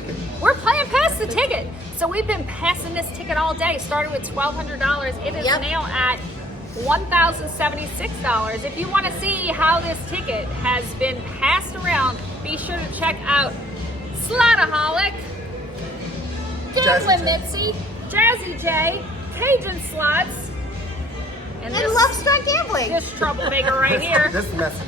ticket. We're playing Pass the Ticket. So we've been passing this ticket all day. Started with $1,200. It is now at $1,076. If you want to see how this ticket has been passed around, be sure to check out Slotaholic, Gambling Mitzi, Jazzy J, Cajun Slots, and Love Struck Gambling. This troublemaker right here. This messy.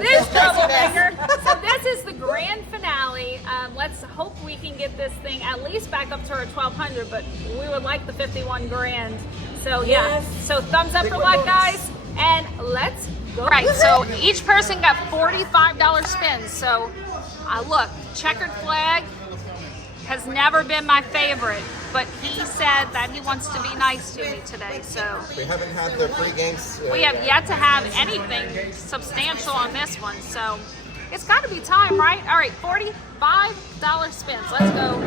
This troublemaker. So this is the grand finale. Let's hope we can get this thing at least back up to our 1,200, but we would like the 51 grand. So yeah, so thumbs up for luck, guys, and let's go. Right, so each person got $45 spins. So look, checkered flag has never been my favorite, but he said that he wants to be nice to me today, so. We haven't had the free games. We have yet to have anything substantial on this one, so it's got to be time, right? All right, $45 spins. Let's go.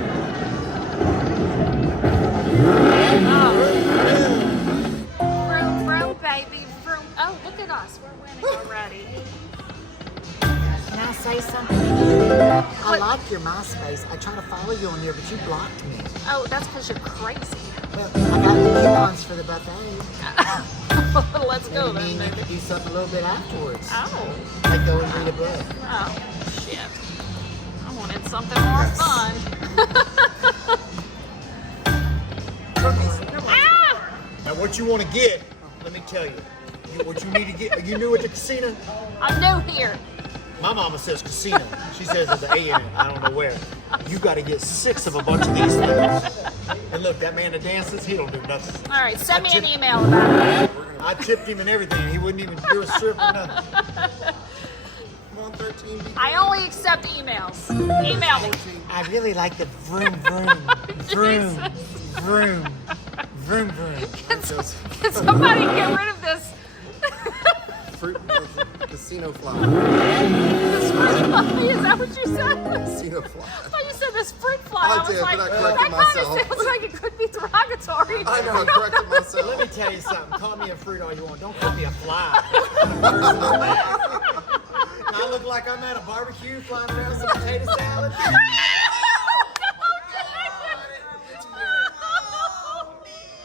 Oh. Vroom, vroom, baby, vroom. Oh, look at us. We're winning already. Can I say something? I like your MySpace. I try to follow you on there, but you blocked me. Oh, that's because you're crazy. Well, I got the coupons for the buffet. Let's go then, You baby. could do something a little bit afterwards. Oh. Like go and read a book. Oh, shit. I wanted something more fun. Ah! Now, what you want to get, let me tell you. What you need to get, you new at the casino? I'm new here. My mama says casino. She says there's an A in it. I don't know where. You got to get 6 of a bunch of these things. And look, that man that dances, he don't do nothing. All right, send me an email about it. I tipped him and everything. He wouldn't even do a strip or nothing. Come on, 13. I only accept emails. Email me. I really like the vroom vroom. Vroom. Vroom. Vroom vroom. Can somebody get rid of this? Casino fly. This fruit fly? Is that what you said? Casino fly. I thought you said this fruit fly. I I was did, like, but I that corrected kind of myself. sounds like it could be derogatory. I know, I corrected myself. Let me tell you something. Call me a fruit all you want. Don't call me a fly. I look like I'm at a barbecue flying around some potato salad.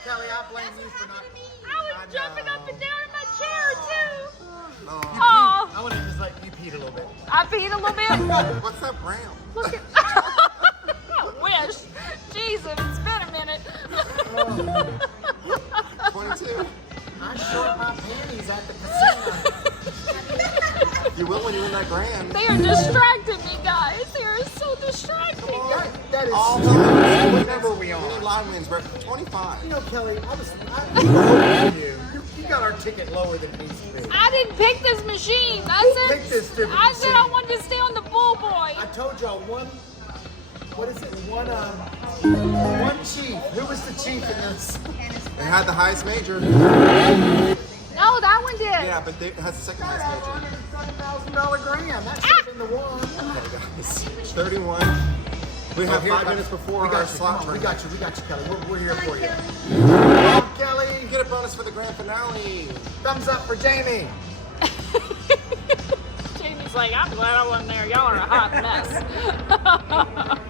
Kelly, I blame you for not. I was jumping up and down in my chair, too. Oh. Oh, I want to just like you peed a little bit. I peed a little bit. What's that brown? Look at. I wish. Jesus, it's been a minute. 22. I short my panties at the casino. You will when you win that grand. They are distracting me, guys. They are so distracting. That is. All What time. number are we We need on? line wins, we're at 25. You know, Kelly, I you got our ticket lower than it needs to be. I didn't pick this machine. picked this stupid I said I machine? wanted to stay on the bull boy. I told y'all one. What is it? One chief. Who was the chief in this? It had the highest major. No, that one did. Yeah, but it has the second highest major. $107,000 grand. That should have been the one. Okay, guys. 31. We have 5 minutes before we our got you. slot Come on, we tournament. got you, Kelly. We're here for you. Come on, Kelly. You get a bonus for the grand finale. Thumbs up for Jamie. Jamie's like, I'm glad I wasn't there. Y'all are a hot mess.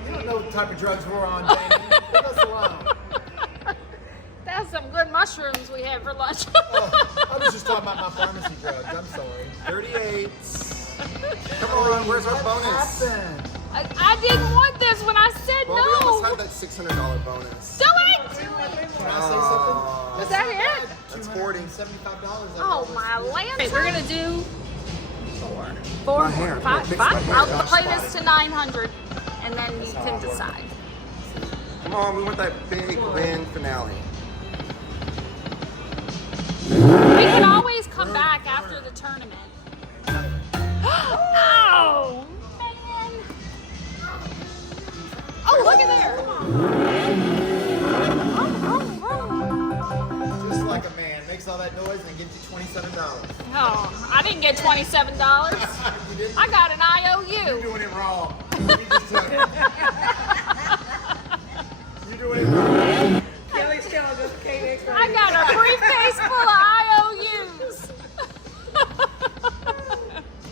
You don't know what type of drugs we're on, Jamie. Leave us alone. That's some good mushrooms we had for lunch. Oh, I was just talking about my pharmacy drugs. I'm sorry. 38. Come on, where's our bonus? Happened? I didn't want this when I said Well, we almost no. had that $600 bonus. Do it. Can I say something? Is that it? That's 40. $75. Oh my land. Okay, we're gonna do four My hair. five. Fix my hair. I'll play this to 900, and then you can decide. Come on, we want that big win finale. We can always come back after the tournament. Oh man! Oh, look at there! Just like a man. Makes all that noise and gives you $27. Oh, I didn't get $27. You didn't? I got an You're IOU. doing it wrong. You just took it. You're doing it wrong. Kelly's telling us Kate I got a briefcase full of IOUs.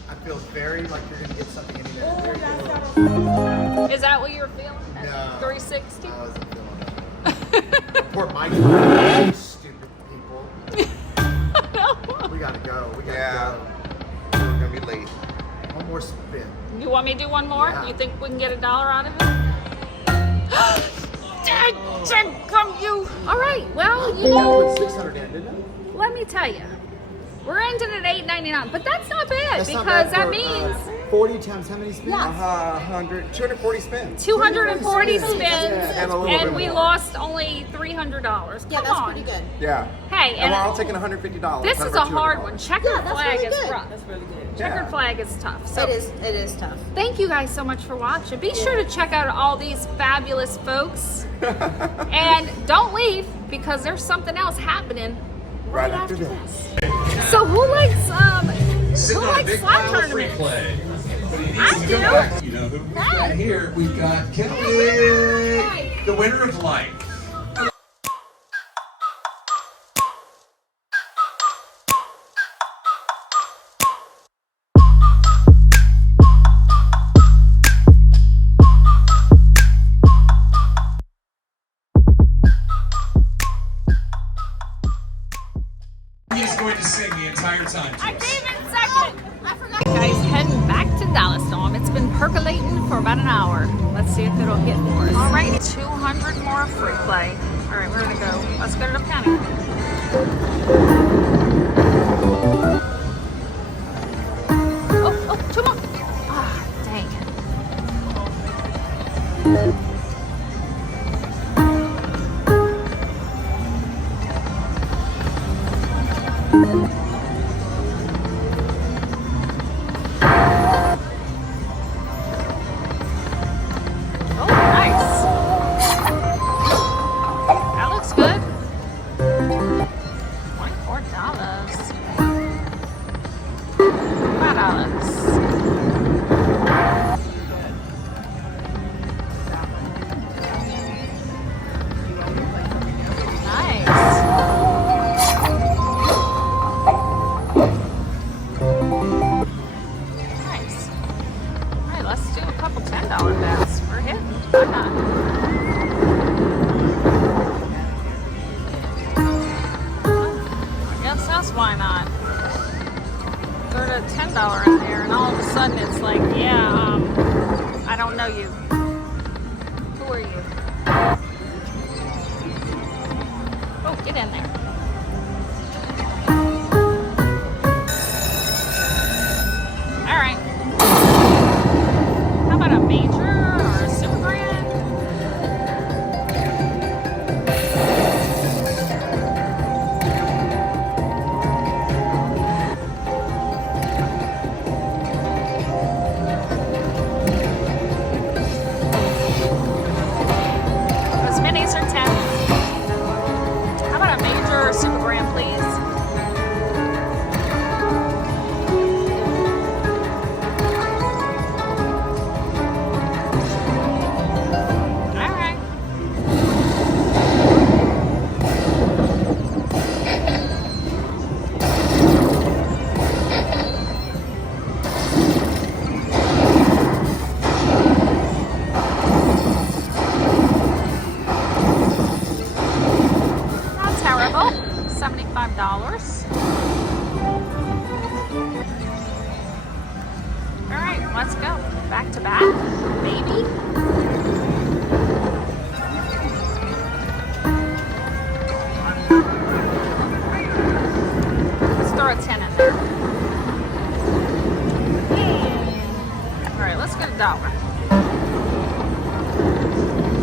I feel very like you're going to get something in there. Very good. Is that what you're feeling? No, short my time. Stupid people. No. We gotta go. We gotta Yeah. go. We're gonna be late. One more spin. You want me to do one more? Yeah. You think we can get $1 out of it? Dang, come you. All right, well, you I know, put 600 in, didn't I? let me tell you. We're ending at $8.99, but that's not bad That's not because bad that for, means 40 times how many spins? Yeah. 240 spins. 240 spins. spins, And a little bit and we more. lost only $300. Yeah, Come that's on. pretty good. Yeah. Hey, And we're all and taking $150. this is a hard one. Checkered Yeah, that's flag really is good. rough. That's really good. Checkered Yeah. flag is tough. So It is tough. thank you guys so much for watching. Be sure to check out all these fabulous folks. And don't leave because there's something else happening right after this. So who likes slot tournaments? Play. I do. You know who we've got here? We've got Kelly, the winner of life. He's going to sing the entire time. I came in second. I forgot. Guys, heading back to Dallas Storm. It's been percolating for about an hour. Let's see if it'll hit more. All right, 200 more free play. All right, we're gonna go. Let's go to the penny. Oh, two more. Ah, dang it. Oh, nice. That looks good. $24. $5. Nice. All right, let's do a couple $10 bets. We're hitting. Why not? I guess that's why not. Throw a $10 in there, and all of a sudden it's like, yeah, I don't know you. Who are you? Oh, get in there. All right. How about a major or a super grand? Those minis are 10. How about a major or a super grand, please? All right. Not terrible. $75. All right, let's go. Back to back, maybe. Let's throw a 10 in there. All right, let's get $1.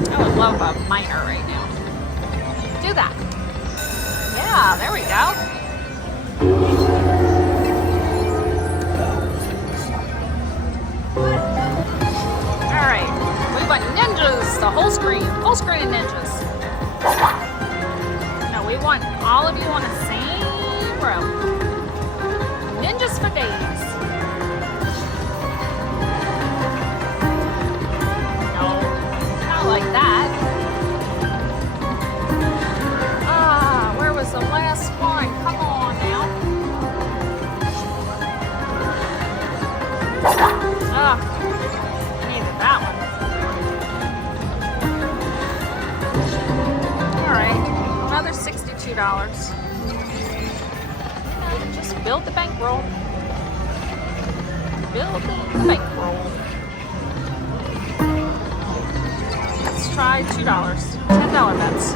I would love a minor right now. Do that. Yeah, there we go. All right, we want ninjas, the whole screen of ninjas. No, we want all of you on the same row. Ninjas for days. No, not like that. Ah, where was the last one? Come on now. Ah, I needed that one. All right. $2. Just build the bankroll. Build the bankroll. Let's try $2. $10 bets.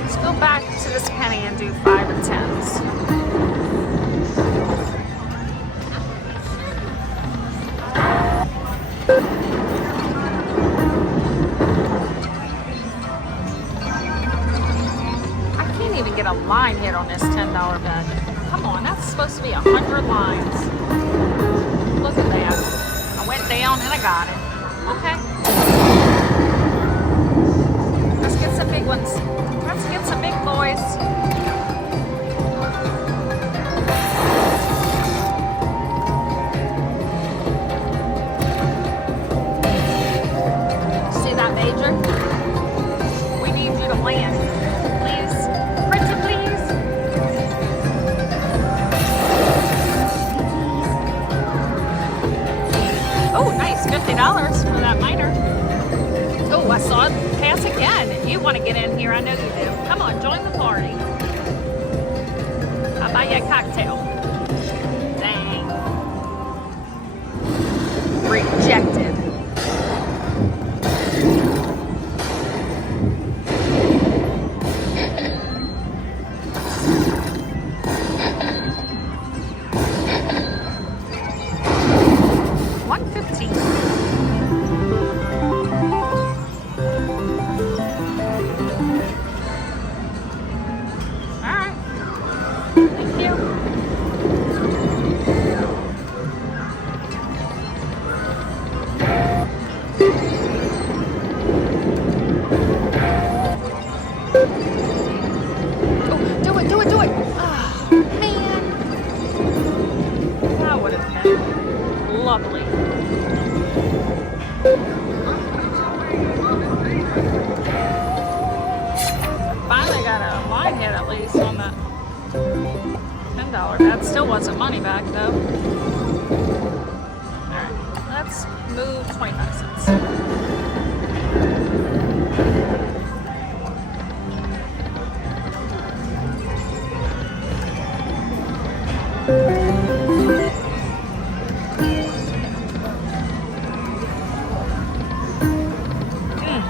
Let's go back to this penny and do 5 and 10s. Get a line hit on this $10 bet. Come on, that's supposed to be 100 lines. Look at that. I went down and I got it. Okay. Let's get some big ones. Let's get some big boys. See that major? We need you to land. $50 for that minor. Oh, I saw it pass again. You want to get in here? I know you do. Come on, join the party. I'll buy you a cocktail. Dang. Rejected. Lovely. Finally got a line hit at least on that $10. That still wasn't money back though. Alright, let's move 25 cents.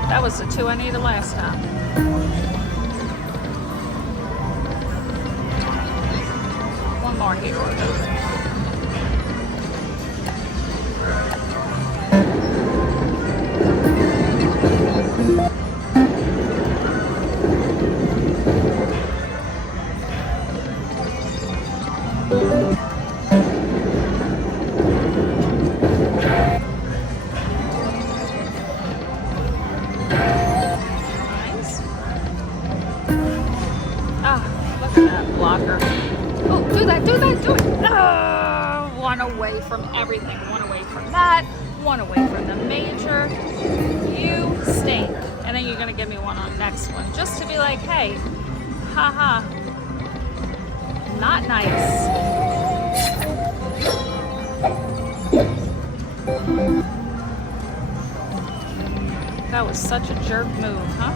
That was the 2 I needed last time. One more here. Blocker. Oh, do that, do it. One away from everything. One away from that. One away from the major. You stink. And then you're going to give me one on the next one. Just to be like, hey, haha. Not nice. That was such a jerk move, huh?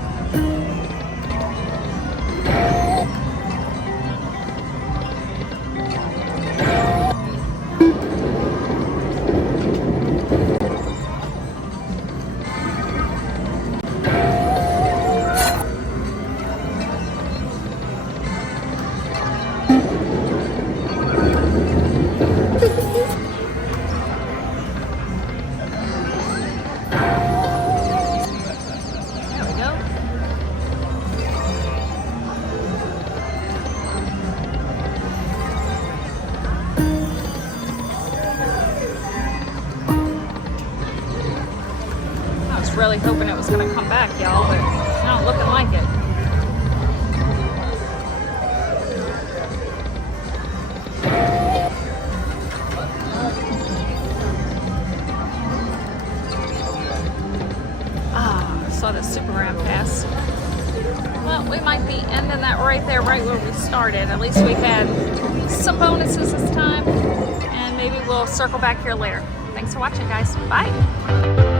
Really hoping it was going to come back, y'all, but it's not looking like it. I saw the Super Ram pass. Well, we might be ending that right there, right where we started. At least we had some bonuses this time, and maybe we'll we'll circle back here later. Thanks for watching, guys. Bye.